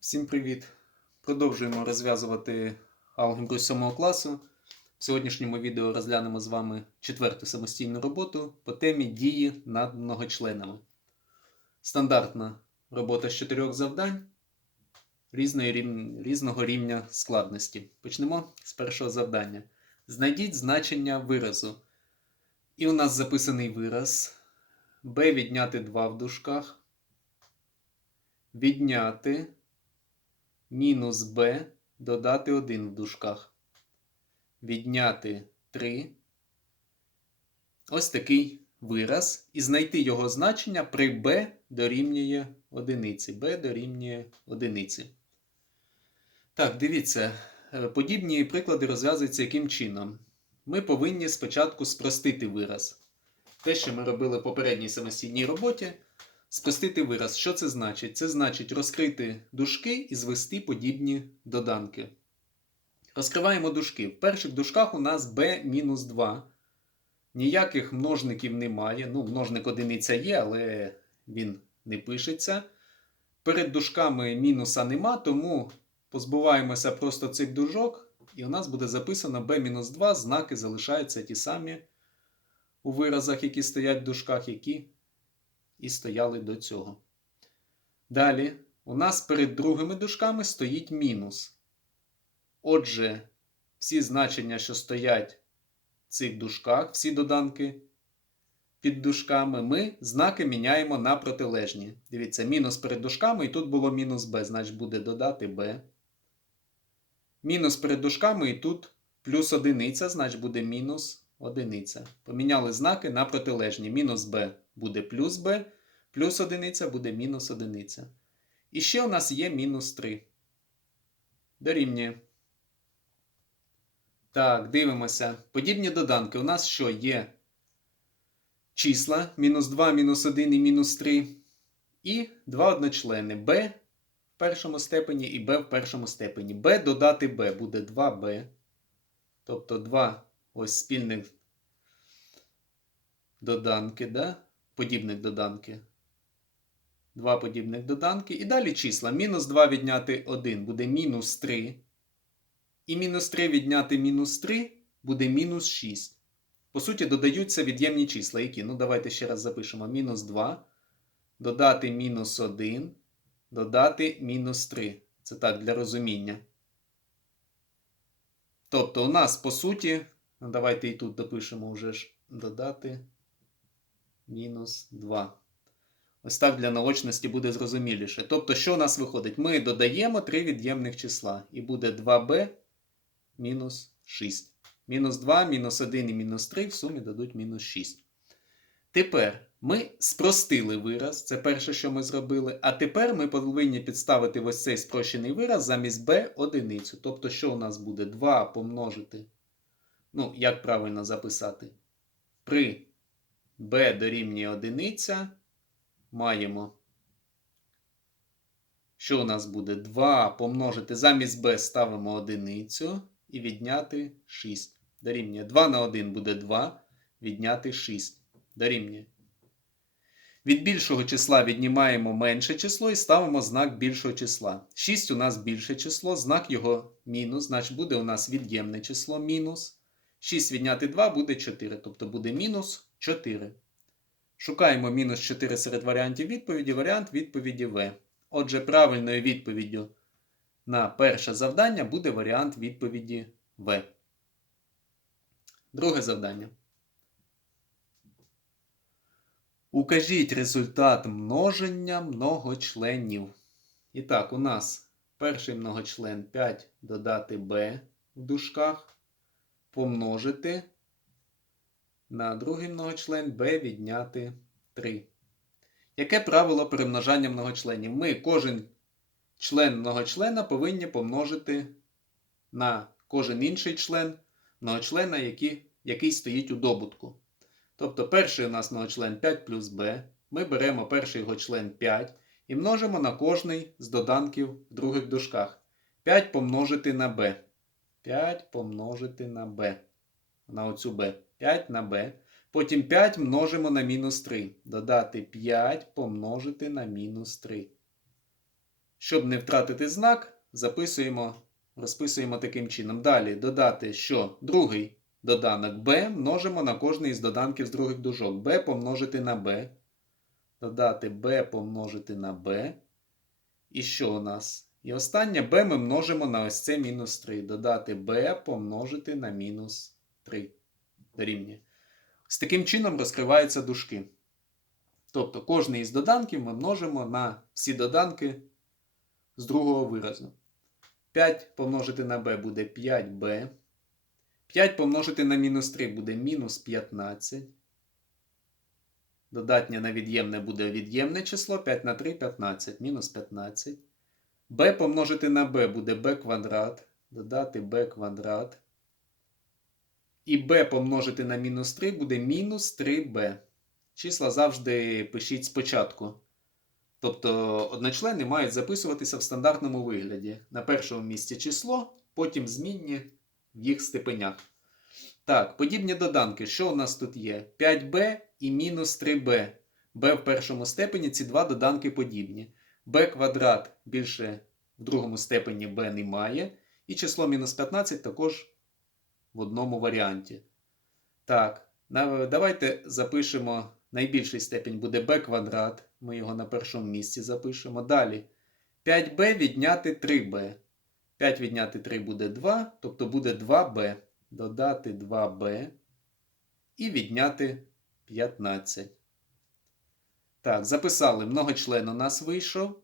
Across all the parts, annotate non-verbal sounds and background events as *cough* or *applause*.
Всім привіт! Продовжуємо розв'язувати алгебру 7 класу. В сьогоднішньому відео розглянемо з вами четверту самостійну роботу по темі дії над многочленами. Стандартна робота з чотирьох завдань різного рівня складності. Почнемо з першого завдання. Знайдіть значення виразу. І у нас записаний вираз b відняти 2 в дужках, відняти мінус b додати 1 в дужках. Відняти 3. Ось такий вираз. І знайти його значення при b дорівнює одиниці. b дорівнює одиниці. Так, дивіться. е, Подібні приклади розв'язуються яким чином. Ми повинні спочатку спростити вираз. Те, що ми робили в попередній самостійній роботі, Спростити вираз. Що це значить? Це значить розкрити дужки і звести подібні доданки. Розкриваємо дужки. В перших дужках у нас b-2. Ніяких множників немає. Ну, множник одиниця є, але він не пишеться. Перед дужками мінуса нема, тому позбуваємося просто цих дужок, і у нас буде записано b-2. Знаки залишаються ті самі у виразах, які стоять в дужках, які і стояли до цього. Далі, у нас перед другими дужками стоїть мінус. Отже, всі значення, що стоять в цих дужках, всі доданки під дужками, ми знаки міняємо на протилежні. Дивіться, мінус перед дужками, і тут було мінус b, значить буде додати b. Мінус перед дужками, і тут плюс одиниця, значить буде мінус одиниця. Поміняли знаки на протилежні. Мінус b буде плюс b, плюс одиниця буде мінус одиниця. І ще у нас є мінус 3. Дорівнює. Так, дивимося. Подібні доданки. У нас що є числа мінус 2, мінус 1 і мінус 3. І два одночлени b в першому степені і b в першому степені. b додати b буде 2b. Тобто два ось спільних доданки, да? Подібних доданки. Два подібних доданки. І далі числа. Мінус 2 відняти 1 буде мінус 3. І мінус 3 відняти мінус 3 буде мінус 6. По суті, додаються від'ємні числа. Які? Ну, давайте ще раз запишемо. Мінус 2. Додати мінус 1. Додати мінус 3. Це так, для розуміння. Тобто, у нас, по суті, ну, давайте і тут допишемо вже ж додати мінус 2. Ось так для наочності буде зрозуміліше. Тобто, що у нас виходить? Ми додаємо три від'ємних числа. І буде 2b мінус 6. Мінус 2, мінус 1 і мінус 3 в сумі дадуть мінус 6. Тепер ми спростили вираз. Це перше, що ми зробили. А тепер ми повинні підставити ось цей спрощений вираз замість b одиницю. Тобто, що у нас буде? 2 помножити. Ну, як правильно записати? При b дорівнює одиниця маємо. Що у нас буде? 2 помножити замість b ставимо одиницю і відняти 6. Дорівнює 2 на 1 буде 2, відняти 6. Дорівнює. Від більшого числа віднімаємо менше число і ставимо знак більшого числа. 6 у нас більше число, знак його мінус, значить буде у нас від'ємне число мінус. 6 відняти 2 буде 4, тобто буде мінус 4. Шукаємо мінус 4 серед варіантів відповіді. Варіант відповіді В. Отже, правильною відповіддю на перше завдання буде варіант відповіді В. Друге завдання. Укажіть результат множення многочленів. І так, у нас перший многочлен 5 додати b в дужках, помножити на другий многочлен b відняти 3. Яке правило перемножання многочленів? Ми кожен член многочлена повинні помножити на кожен інший член многочлена, який, який стоїть у добутку. Тобто перший у нас многочлен 5 плюс b. Ми беремо перший його член 5 і множимо на кожний з доданків в других дужках. 5 помножити на b. 5 помножити на b. На оцю b. 5 на b. Потім 5 множимо на мінус 3. Додати 5 помножити на мінус 3. Щоб не втратити знак, записуємо, розписуємо таким чином. Далі додати, що другий доданок b множимо на кожний із доданків з других дужок. b помножити на b. Додати b помножити на b. І що у нас? І останнє b ми множимо на ось це мінус 3. Додати b помножити на мінус 3. Дорівнює. З таким чином розкриваються дужки. Тобто кожний із доданків ми множимо на всі доданки з другого виразу. 5 помножити на b буде 5b. 5 помножити на мінус 3 буде мінус 15. Додатнє на від'ємне буде від'ємне число 5 на 3 15, мінус 15. b помножити на b буде b квадрат. Додати b квадрат. І b помножити на мінус 3 буде мінус 3b. Числа завжди пишіть спочатку. Тобто одночлени мають записуватися в стандартному вигляді. На першому місці число, потім змінні в їх степенях. Так, подібні доданки. Що у нас тут є? 5b і мінус 3b. b в першому степені ці два доданки подібні. b квадрат більше в другому степені b немає. І число мінус 15 також в одному варіанті. Так, давайте запишемо найбільший степень буде b квадрат. Ми його на першому місці запишемо. Далі 5b відняти 3b. 5 відняти 3 буде 2, тобто буде 2b. Додати 2b і відняти 15. Так, записали многочлен у нас вийшов.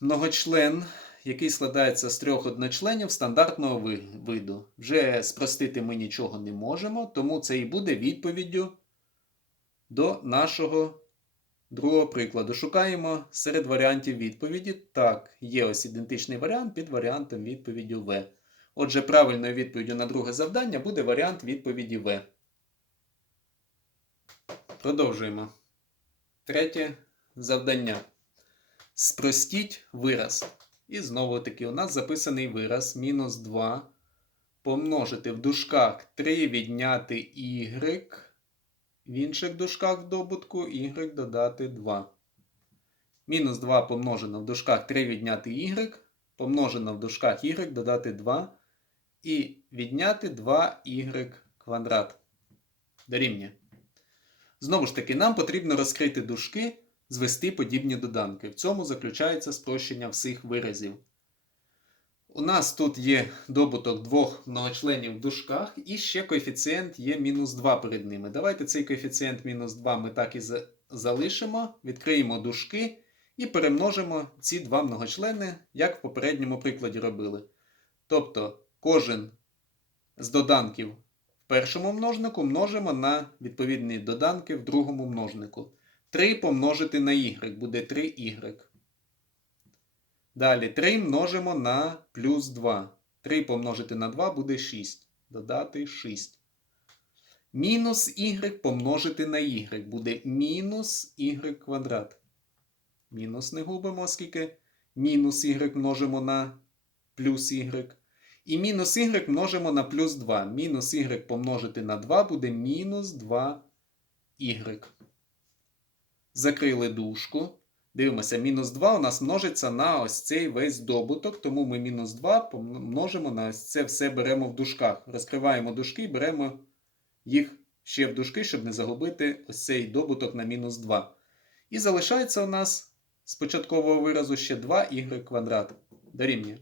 Многочлен, який складається з трьох одночленів стандартного виду. Вже спростити ми нічого не можемо, тому це і буде відповіддю до нашого другого прикладу. Шукаємо серед варіантів відповіді. Так, є ось ідентичний варіант під варіантом відповіді В. Отже, правильною відповіддю на друге завдання буде варіант відповіді В. Продовжуємо. Третє завдання. Спростіть вираз. І знову таки у нас записаний вираз мінус 2 помножити в дужках 3 відняти y. В інших дужках в добутку y додати 2. Мінус 2 помножено в дужках 3 відняти y, помножено в дужках y додати 2. І відняти 2y квадрат. Дорівнює. Знову ж таки, нам потрібно розкрити дужки, звести подібні доданки. В цьому заключається спрощення всіх виразів. У нас тут є добуток двох многочленів в дужках, і ще коефіцієнт є мінус 2 перед ними. Давайте цей коефіцієнт мінус 2 ми так і залишимо, відкриємо дужки і перемножимо ці два многочлени, як в попередньому прикладі робили. Тобто кожен з доданків в першому множнику множимо на відповідні доданки в другому множнику. 3 помножити на y буде 3y. Далі 3 множимо на плюс 2. 3 помножити на 2 буде 6. Додати 6. Мінус y помножити на y буде мінус y квадрат. Мінус не губимо, оскільки мінус y множимо на плюс y. І мінус y множимо на плюс 2. Мінус y помножити на 2 буде мінус 2y. Закрили дужку. Дивимося, мінус 2 у нас множиться на ось цей весь добуток, тому ми мінус 2 множимо на ось це все беремо в дужках. Розкриваємо дужки і беремо їх ще в дужки, щоб не загубити ось цей добуток на мінус 2. І залишається у нас з початкового виразу ще 2y квадрат. Дорівнює.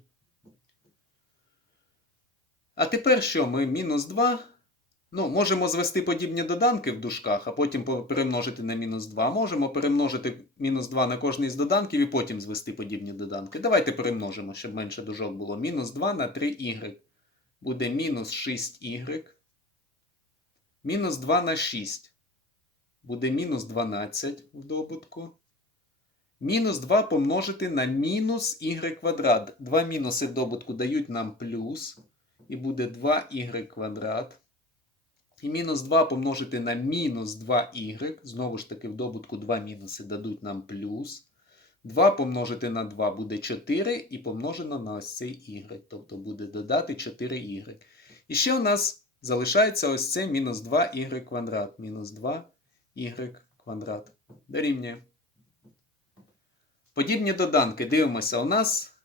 А тепер що? Ми мінус 2 Ну, Можемо звести подібні доданки в дужках, а потім перемножити на мінус 2. Можемо перемножити мінус 2 на кожний з доданків і потім звести подібні доданки. Давайте перемножимо, щоб менше дужок було. Мінус 2 на 3y. Буде мінус 6y. Мінус 2 на 6. Буде мінус 12 в добутку. Мінус 2 помножити на мінус y квадрат. Два мінуси в добутку дають нам плюс. І буде 2y квадрат. І мінус 2 помножити на мінус 2y. Знову ж таки, в добутку 2 мінуси дадуть нам плюс. 2 помножити на 2 буде 4 і помножено на ось цей y. Тобто буде додати 4y. І ще у нас залишається ось це мінус 2y квадрат. Мінус 2y квадрат. Дорівнює. Подібні доданки. Дивимося, у нас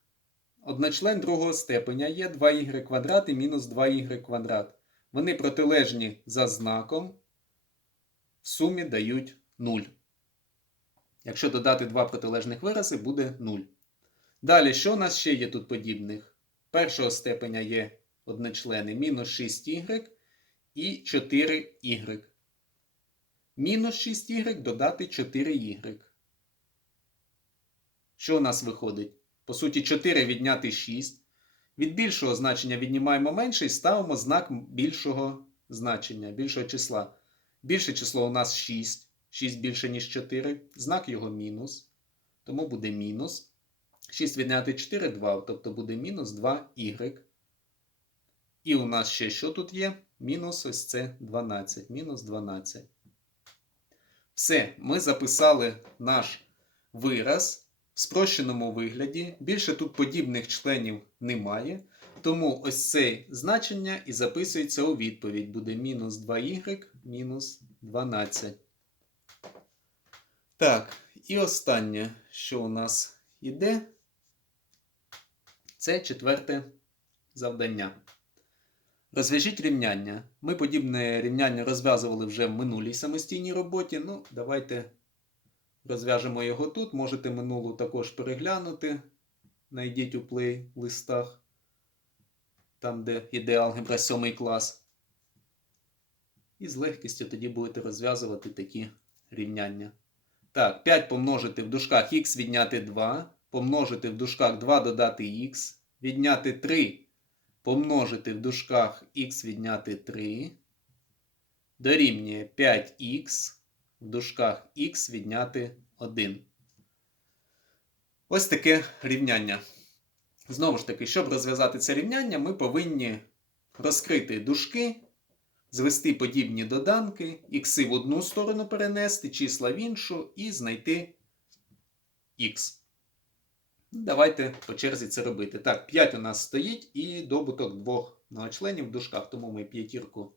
одночлен другого степеня є 2y квадрат і мінус 2y квадрат. Вони протилежні за знаком, в сумі дають 0. Якщо додати два протилежних вирази, буде 0. Далі, що у нас ще є тут подібних? Першого степеня є одночлени мінус 6y і 4y. Мінус 6y додати 4y. Що у нас виходить? По суті, 4 відняти 6. Від більшого значення віднімаємо менше і ставимо знак більшого значення, більшого числа. Більше число у нас 6. 6 більше, ніж 4. Знак його мінус. Тому буде мінус. 6 відняти 4 2, тобто буде мінус 2y. І у нас ще що тут є? Мінус ось це 12. Мінус 12. Все, ми записали наш вираз в спрощеному вигляді. Більше тут подібних членів немає. Тому ось це значення і записується у відповідь. Буде мінус 2y мінус 12. Так, і останнє, що у нас іде, це четверте завдання. Розв'яжіть рівняння. Ми подібне рівняння розв'язували вже в минулій самостійній роботі. Ну, давайте розв'яжемо його тут. Можете минулу також переглянути. Найдіть у плейлистах, там, де іде алгебра 7 клас. І з легкістю тоді будете розв'язувати такі рівняння. Так, 5 помножити в дужках х відняти 2, помножити в дужках 2 додати х, відняти 3 помножити в дужках х відняти 3, дорівнює 5х в дужках х відняти 1. Ось таке рівняння. Знову ж таки, щоб розв'язати це рівняння, ми повинні розкрити дужки, звести подібні доданки, ікси в одну сторону перенести, числа в іншу і знайти х. Давайте по черзі це робити. Так, 5 у нас стоїть і добуток двох многочленів в дужках, тому ми п'ятірку,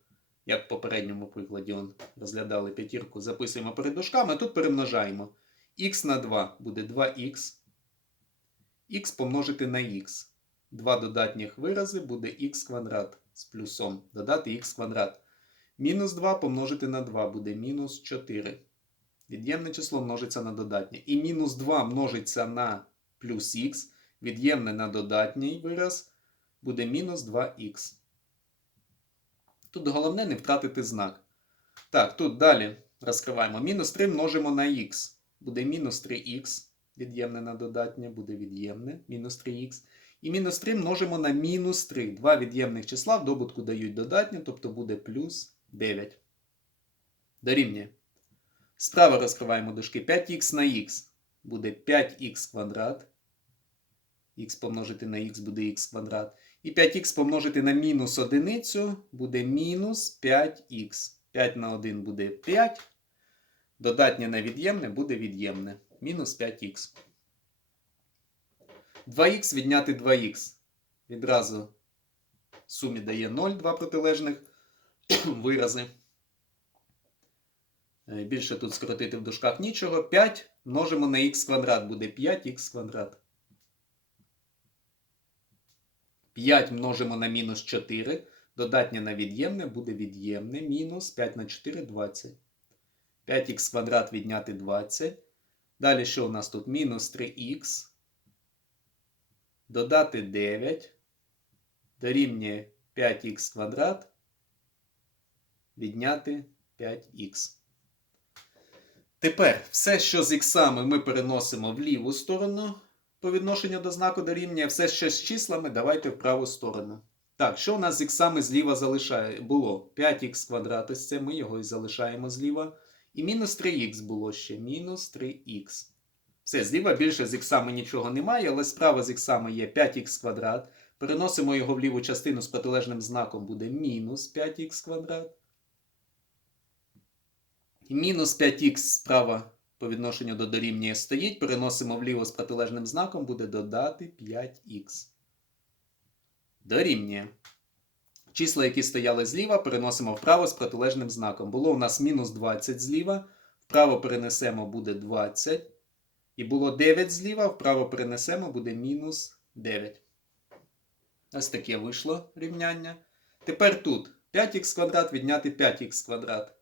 як в попередньому прикладі он, розглядали п'ятірку, записуємо перед дужками, а тут перемножаємо. х на 2 буде 2х. х помножити на х. Два додатніх вирази буде х квадрат з плюсом. Додати х квадрат. Мінус 2 помножити на 2 буде мінус 4. Від'ємне число множиться на додатнє. І мінус 2 множиться на плюс х, від'ємне на додатній вираз, буде мінус 2х. Тут головне не втратити знак. Так, тут далі розкриваємо. Мінус 3 множимо на х. Буде мінус 3х. Від'ємне на додатнє, буде від'ємне, мінус 3х. І мінус 3 множимо на мінус 3. Два від'ємних числа в добутку дають додатнє, тобто буде плюс 9. Дорівнює. Справа розкриваємо дужки 5х на х буде 5х квадрат. Х помножити на х буде х квадрат. І 5х помножити на мінус одиницю буде мінус 5х. 5 на 1 буде 5. Додатнє на від'ємне буде від'ємне. Мінус 5х. 2х відняти 2х. Відразу в сумі дає 0, два протилежних *clears throat* вирази. Е, Більше тут скоротити в дужках нічого. 5 множимо на х квадрат, буде 5х квадрат. 5 множимо на мінус 4. Додатнє на від'ємне буде від'ємне. Мінус 5 на 4 20. 5х квадрат відняти 20. Далі що у нас тут? Мінус 3х. Додати 9. Дорівнює 5х квадрат. Відняти 5х. Тепер все, що з іксами ми переносимо в ліву сторону по відношенню до знаку дорівнює, все, що з числами, давайте в праву сторону. Так, що у нас з іксами зліва залишає? було? 5х квадрат, це ми його і залишаємо зліва. І мінус 3х було ще. Мінус 3х. Все, зліва більше з іксами нічого немає, але справа з іксами є 5х квадрат. Переносимо його в ліву частину з протилежним знаком буде мінус 5х квадрат. Мінус 5х справа по відношенню до дорівнює стоїть. Переносимо вліво з протилежним знаком, буде додати 5х. Дорівнює. Числа, які стояли зліва, переносимо вправо з протилежним знаком. Було у нас мінус 20 зліва. Вправо перенесемо буде 20. І було 9 зліва, вправо перенесемо, буде мінус 9. Ось таке вийшло рівняння. Тепер тут 5х квадрат відняти 5х квадрат.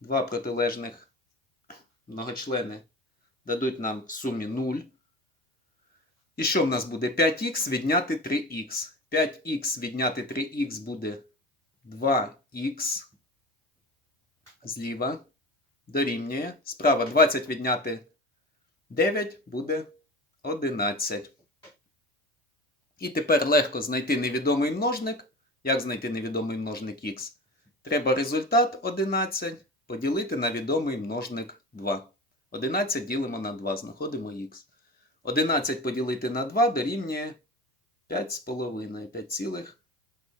Два протилежних многочлени дадуть нам в сумі 0. І що в нас буде? 5х відняти 3х. 5х відняти 3х буде 2х зліва дорівнює. Справа 20 відняти 9 буде 11. І тепер легко знайти невідомий множник. Як знайти невідомий множник х? Треба результат 11 поділити на відомий множник 2. 11 ділимо на 2, знаходимо х. 11 поділити на 2 дорівнює 5,5,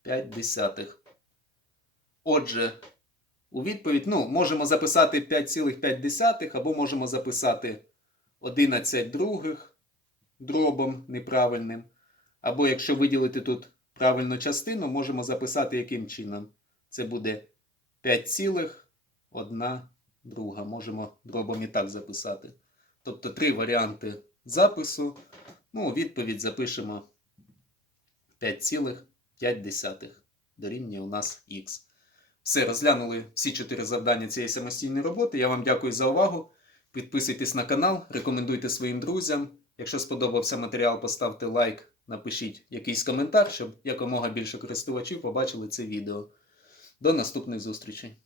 5,5. Отже, у відповідь ну, можемо записати 5,5 або можемо записати 11 других дробом неправильним. Або якщо виділити тут правильну частину, можемо записати яким чином. Це буде 5,1 друга. Можемо дробом і так записати. Тобто три варіанти запису. Ну, відповідь запишемо 5,5 дорівнює у нас х. Все, розглянули всі чотири завдання цієї самостійної роботи. Я вам дякую за увагу. Підписуйтесь на канал, рекомендуйте своїм друзям. Якщо сподобався матеріал, поставте лайк, напишіть якийсь коментар, щоб якомога більше користувачів побачили це відео. До наступних зустрічей!